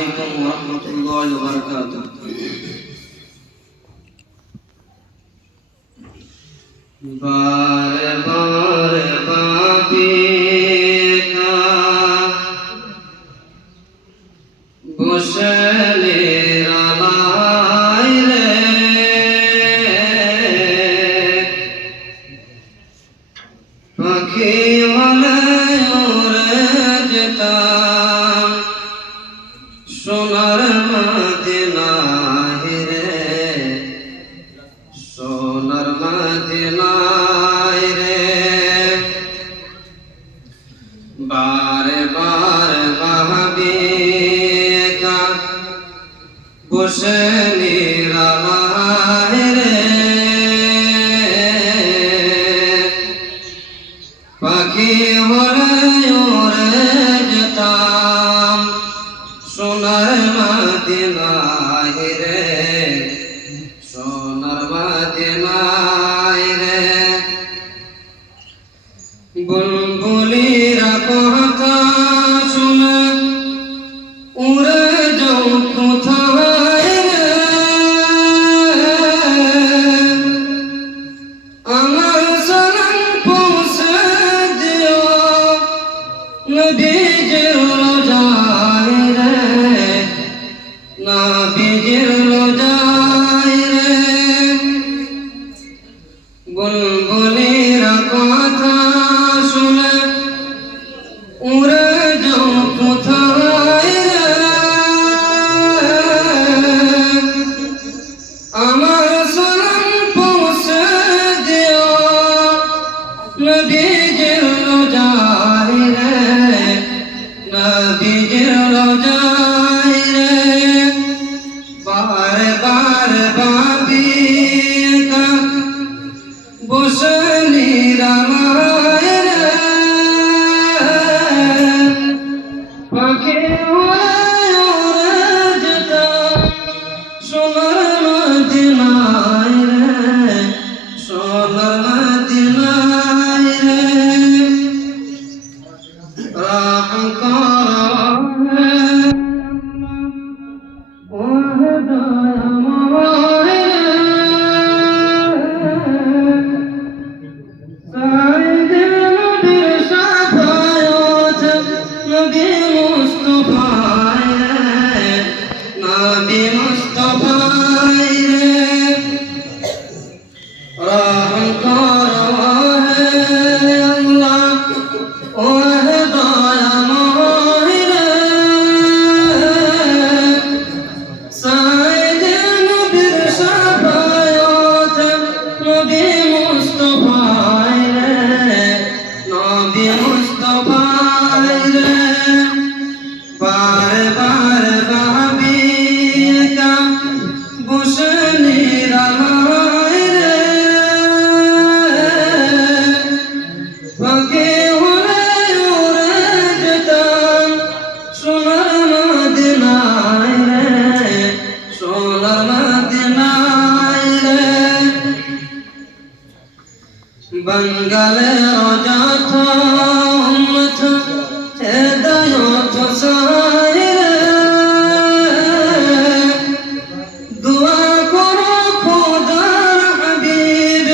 আলাইকুম ওয়া রাহমাতুল্লাহি ওয়া বারাকাতুহু। বারে বারে পাপী বসে নিরালায় রে, পাখি হলে উড়ে যেতাম সোনার মদিনায় রে, সোনার মদিনায় রে। বারে বারে ভাবি বসে নিরালায় রে, পাখি হলে উড়ে যেতাম সোনার মদিনায় রে, সোনার মদিনায় রে। বুলবুলিরা কথা শুনে উড়ে যাও কোথায় রে, আমার সালাম পৌঁছে দিও নবীজির রোজায় রে, নবীজির রোজায় রে। বুলবুলিরা কথা শুনে উড়ে যাও কোথায় রে, আমার সালাম পৌঁছে দিও নবীজির রোজায় রে, নবীজির রোজায় রে। বারে বারে ভাবি বসে নিরালায় রে, পাখি উড়ে উড়ে যেতাম সোনার মদিনায় রে, সোনার মদিনায় রে। রহম করো ও দয়াময় রে, নবী মুস্তাফায় রে, নবী মুস্তাফায় রে। রহম করো হে আল্লাহ ও হে দয়াময় রে, সাইয়েদে নবীর শাফায়াত নবী মুস্তাফায় রে, নবী মুস্তাফায় রে। বারে বারে ভাবি বসে নিরালায় রে, পাখি উড়ে উড়ে যেতাম সোনার মদিনায় রে, সোনার মদিনায় রে। বাঙ্গালের অযথ উম্মত হেদায়ত চায় রে, দোয়া করো খোদার হাবিব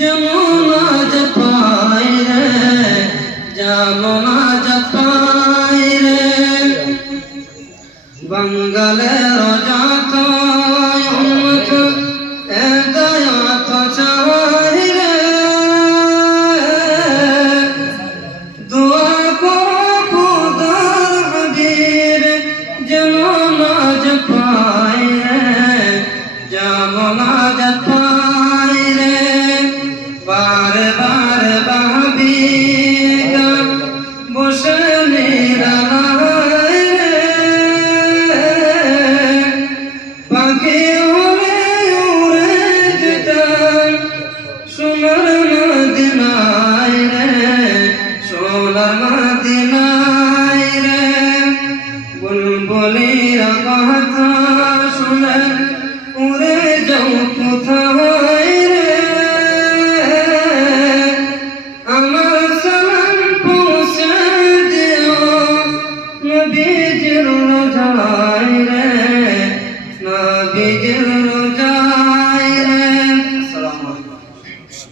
যেমন আজ পায় রে, যেমন আজ পায় রে। বাঙ্গালের অযথ উম্মত হেদায়ত চায় রে, দোয়া করো খোদার হাবিব যেমন আজ পায় রে, যেমন আজ পায় রে। বারে বারে ভাবি বসে নিরালায় রে, পাখি উড়ে উড়ে যেতাম সোনার মদিনায় রে, সোনার মদিনায় রে। বুলবুলিরা কথা শুনে উড়ে যাও কোথায় রে, আমার সালাম পৌঁছে দিও নবীজির রোজায় রসুল